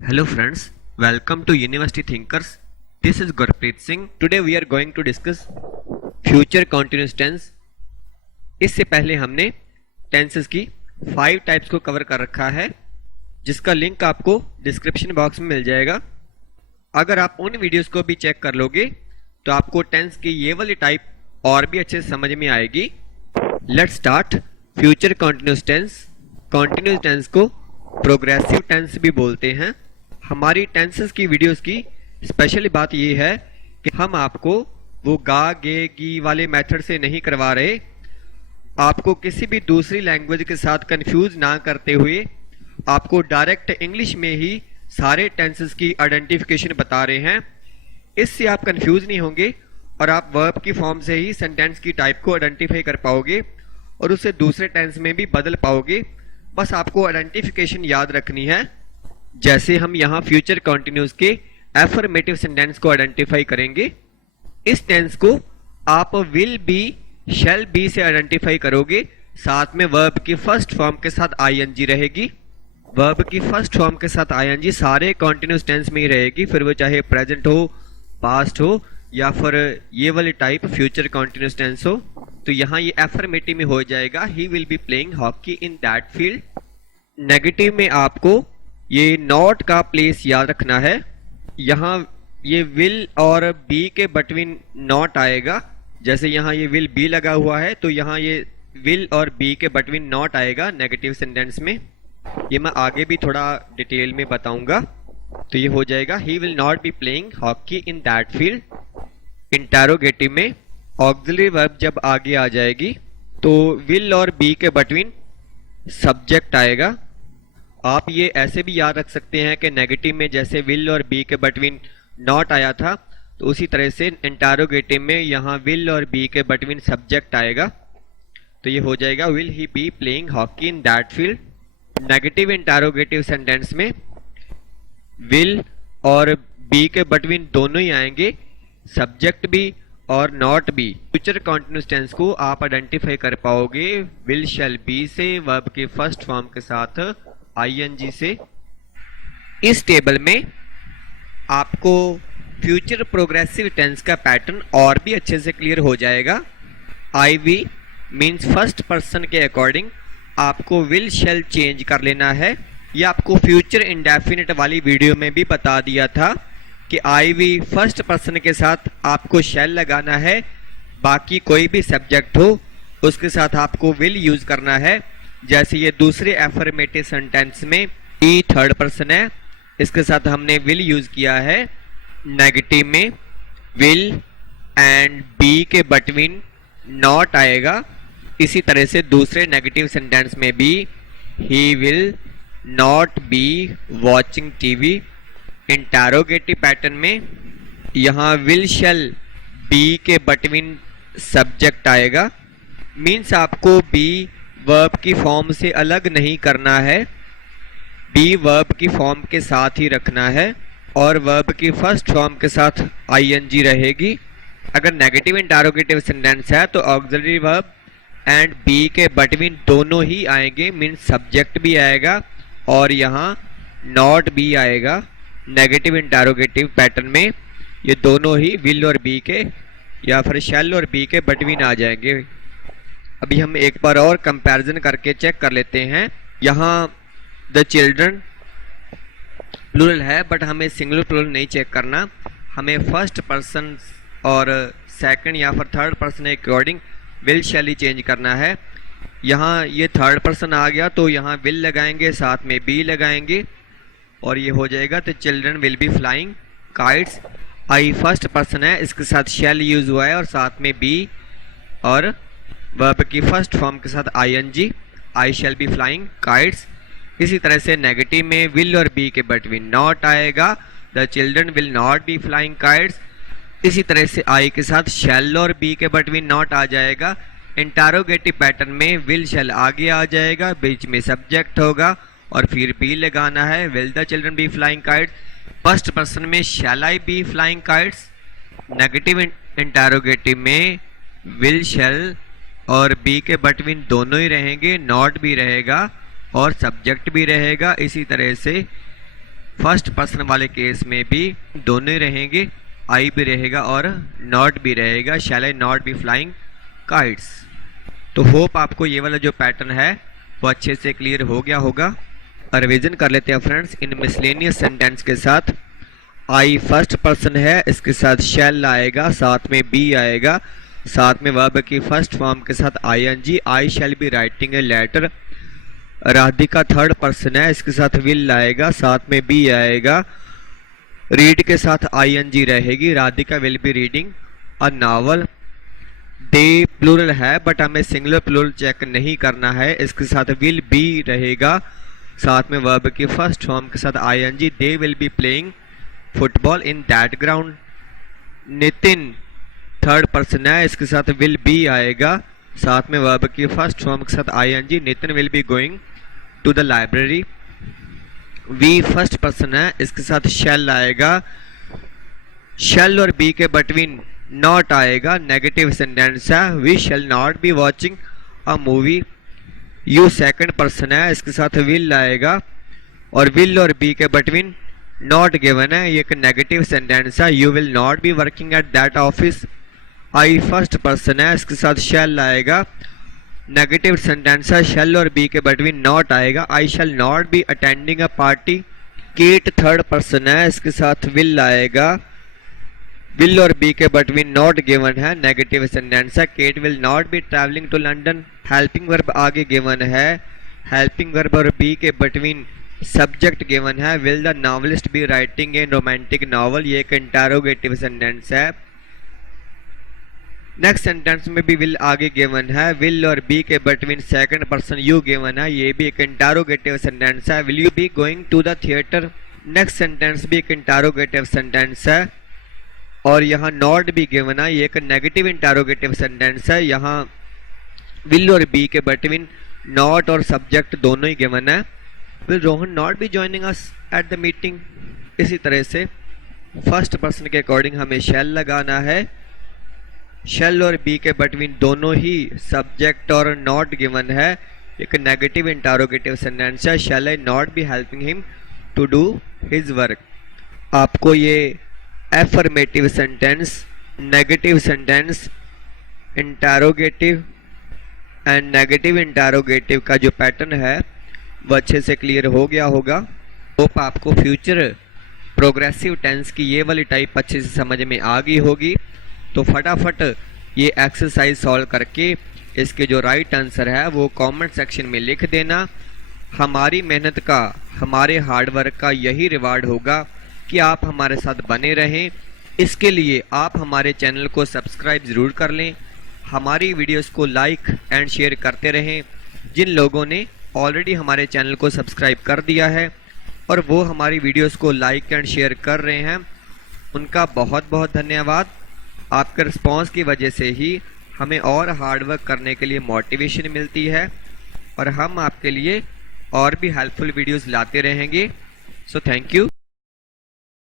Hello friends, welcome to University Thinkers. This is Gurpreet Singh. Today we are going to discuss future continuous tense. इससे पहले हमने tenses की 5 types को cover कर रखा है, जिसका लिंक आपको डिस्क्रिप्शन बॉक्स में मिल जाएगा। अगर आप उन वीडियोस को भी चेक कर लोगे तो आपको टेंस की ये वाली टाइप और भी अच्छे से समझ में आएगी। Let's start. Future continuous tense. Continuous tense को प्रोग्रेसिव टेंस भी बोलते हैं। हमारी टेंसेस की वीडियोस की स्पेशल बात यह है कि हम आपको वो गा गे गी वाले मेथड से नहीं करवा रहे, आपको किसी भी दूसरी लैंग्वेज के साथ कंफ्यूज ना करते हुए आपको डायरेक्ट इंग्लिश में ही सारे टेंसेस की आइडेंटिफिकेशन बता रहे हैं। इससे आप कंफ्यूज नहीं होंगे और आप वर्ब की फॉर्म से ही सेंटेंस की टाइप को आइडेंटिफाई कर पाओगे और उसे दूसरे टेंस में भी बदल पाओगे। बस आपको आइडेंटिफिकेशन याद रखनी है। जैसे हम यहाँ फ्यूचर कंटिन्यूस के एफर्मेटिव सेंटेंस को आइडेंटिफाई करेंगे। इस टेंस को आप विल बी, शैल बी से आइडेंटिफाई करोगे। साथ में वर्ब की फर्स्ट फॉर्म के साथ आईएनजी रहेगी। वर्ब की फर्स्ट फॉर्म के साथ आईएनजी सारे कंटिन्यूस टेंस में ही रहेगी, फिर वो चाहे प्रेजेंट हो, पास्ट हो या फिर ये वाली टाइप फ्यूचर कंटिन्यूस टेंस हो। तो यहाँ ये एफर्मेटिव में हो जाएगा, he will be playing hockey in that field. Negative में आपको ये नॉट का प्लेस याद रखना है। यहाँ ये विल और बी के बिटवीन नॉट आएगा। जैसे यहाँ ये विल बी लगा हुआ है तो यहाँ ये विल और बी के बिटवीन नॉट आएगा नेगेटिव सेंटेंस में। ये मैं आगे भी थोड़ा डिटेल में बताऊंगा। तो ये हो जाएगा he will not be playing hockey in that field. Interrogative में ऑक्सिलरी वर्ब जब आगे आ जाएगी तो विल और बी के बिटवीन सब्जेक्ट आएगा। आप ये ऐसे भी याद रख सकते हैं कि नेगेटिव में जैसे विल और बी के बिटवीन नॉट आया था तो उसी तरह से इंटेरोगेटिव में यहाँ विल और बी के बिटवीन सब्जेक्ट आएगा। तो ये हो जाएगा will he be playing hockey in that field. Negative interrogative sentence में विल और बी के बिटवीन दोनों ही आएंगे, सब्जेक्ट भी और नॉट भी। फ्यूचर कंटिन्यूस टेंस को आप आइडेंटिफाई कर पाओगे विल शैल बी से, वर्ब के फर्स्ट फॉर्म के साथ आईएनजी से। इस टेबल में आपको फ्यूचर प्रोग्रेसिव टेंस का पैटर्न और भी अच्छे से क्लियर हो जाएगा। आईवी मींस फर्स्ट पर्सन के अकॉर्डिंग आपको विल शैल चेंज कर लेना है। ये आपको फ्यूचर इंडेफिनिट वाली वीडियो में भी बता दिया था कि आईवी फर्स्ट पर्सन के साथ आपको शैल लगाना है, बाकी कोई भी सब्जेक्ट हो उसके साथ आपको विल यूज करना है। जैसे ये दूसरे एफर्मेटिव सेंटेंस में ई थर्ड पर्सन है, इसके साथ हमने विल यूज किया है। नेगेटिव में विल एंड बी के बिटवीन नॉट आएगा। इसी तरह से दूसरे नेगेटिव सेंटेंस में भी he will not be watching TV. Interrogative pattern में यहाँ विल शैल बी के बिटवीन सब्जेक्ट आएगा। मीन्स आपको बी वर्ब की फॉर्म से अलग नहीं करना है, बी वर्ब की फॉर्म के साथ ही रखना है और वर्ब की फर्स्ट फॉर्म के साथ आईएनजी रहेगी। अगर नेगेटिव इंटेरोगेटिव सेंटेंस है तो ऑक्सिलरी वर्ब एंड बी के बिटवीन दोनों ही आएंगे, मीन्स सब्जेक्ट भी आएगा और यहाँ नॉट भी आएगा। नेगेटिव इंटेरोगेटिव पैटर्न में ये दोनों ही विल और बी के या फिर शैल और बी के बिटवीन आ जाएंगे। अभी हम एक बार और कंपैरिजन करके चेक कर लेते हैं। यहाँ द चिल्ड्रन प्लूरल है बट हमें सिंगुलर प्लूरल नहीं चेक करना, हमें फर्स्ट पर्सन और सेकंड या फिर थर्ड पर्सन के according will shell he change करना है। यहाँ ये थर्ड पर्सन आ गया तो यहाँ विल लगाएंगे, साथ में बी लगाएंगे और ये हो जाएगा the children will be flying kites. I first person है, इसके साथ शैल यूज हुआ है और साथ में बी और वर्ब की फर्स्ट फॉर्म के साथ ING, I shall be flying kites. इसी तरह से नेगेटिव में विल और बी के बिटवीन नॉट आएगा, the children will not be flying kites. इसी तरह से आई के साथ शैल और बी के बिटवीन नॉट आ जाएगा। इंटेरोगेटिव पैटर्न में विल शैल आगे आ जाएगा, बीच में सब्जेक्ट होगा और फिर बी लगाना है, will the children be flying kites. First person में shall I be flying kites. Negative interrogative में विल शैल और बी के बिटवीन दोनों ही रहेंगे, नॉट भी रहेगा और सब्जेक्ट भी रहेगा। इसी तरह से फर्स्ट पर्सन वाले केस में भी दोनों ही रहेंगे, आई भी रहेगा और नॉट भी रहेगा, शैल I not be flying kites. तो होप आपको ये वाला जो पैटर्न है वो अच्छे से क्लियर हो गया होगा। रिवीजन कर लेते हैं फ्रेंड्स इन मिसलेनियस सेंटेंस के साथ। आई फर्स्ट पर्सन है, इसके साथ शैल आएगा, साथ में बी आएगा, साथ में वर्ब की फर्स्ट फॉर्म के साथ ING, I shall be writing a letter. Radhika third person है, इसके साथ विल आएगा, साथ में बी आएगा, रीड के साथ आईएनजी रहेगी, Radhika will be reading a novel. They plural है बट हमें सिंगुलर प्लूरल चेक नहीं करना है, इसके साथ विल बी रहेगा, साथ में वर्ब की फर्स्ट फॉर्म के साथ ING, they will be playing football in that ground. Nitin third person है, इसके साथ विल बी आएगा, साथ में वर्ब की फर्स्ट फॉर्म के साथ ING, Nitin will be going to the library. We first person है, इसके साथ शैल आएगा, शैल और बी के बिटवीन नॉट आएगा, नेगेटिव सेंटेंस है, we shall not be watching a movie. You second person है, इसके साथ विल आएगा और विल और बी के बिटवीन नॉट गिवन है, ये एक नेगेटिव सेंटेंस है, you will not be working at that office. I first person है, इसके साथ शैल आएगा, नेगेटिव सेंटेंस है, शैल और बी के बिटवीन नॉट आएगा, I shall not be attending a party. Kate third person है, इसके साथ विल आएगा, विल और बी के बिटवीन नॉट गिवन है, नेगेटिव सेंटेंस है, Kate will not be travelling to London. Helping verb आगे गिवन है, हेल्पिंग वर्ब और बी के बिटवीन सब्जेक्ट गिवन है, will the novelist be writing a romantic novel, ये एक इंटरोगेटिव सेंटेंस है। नेक्स्ट सेंटेंस में भी विल आगे गिवन है, विल और बी के between second person you given है, ये भी एक इंटरोगेटिव सेंटेंस है, will you be going to the theatre. Next sentence भी एक इंटरोगेटिव सेंटेंस है और यहाँ नॉट भी गिवन है, ये एक नेगेटिव इंटरोगेटिव सेंटेंस है, यहाँ विल और बी के बिटवीन नॉट और सब्जेक्ट दोनों ही गिवन है। Will Rohan not be joining us at the meeting. इसी तरह से फर्स्ट पर्सन के अकॉर्डिंग हमें शैल लगाना है, शैल और बी के बिटवीन दोनों ही सब्जेक्ट और नॉट गिवन है, एक नेगेटिव इंटरोगेटिव सेंटेंस है, shall I not be helping him to do his work. आपको ये affirmative sentence, negative sentence, interrogative and negative interrogative का जो पैटर्न है वो अच्छे से क्लियर हो गया होगा। होप आपको फ्यूचर प्रोग्रेसिव टेंस की ये वाली टाइप अच्छे से समझ में आ गई होगी। तो फटाफट ये एक्सरसाइज सॉल्व करके इसके जो राइट आंसर है वो कमेंट सेक्शन में लिख देना। हमारी मेहनत का, हमारे हार्डवर्क का यही रिवार्ड होगा कि आप हमारे साथ बने रहें। इसके लिए आप हमारे चैनल को सब्सक्राइब ज़रूर कर लें, हमारी वीडियोस को लाइक एंड शेयर करते रहें। जिन लोगों ने ऑलरेडी हमारे चैनल को सब्सक्राइब कर दिया है और वो हमारी वीडियोस को लाइक एंड शेयर कर रहे हैं, उनका बहुत बहुत धन्यवाद। आपके रिस्पॉन्स की वजह से ही हमें और हार्डवर्क करने के लिए मोटिवेशन मिलती है और हम आपके लिए और भी हेल्पफुल वीडियोस लाते रहेंगे। So thank you.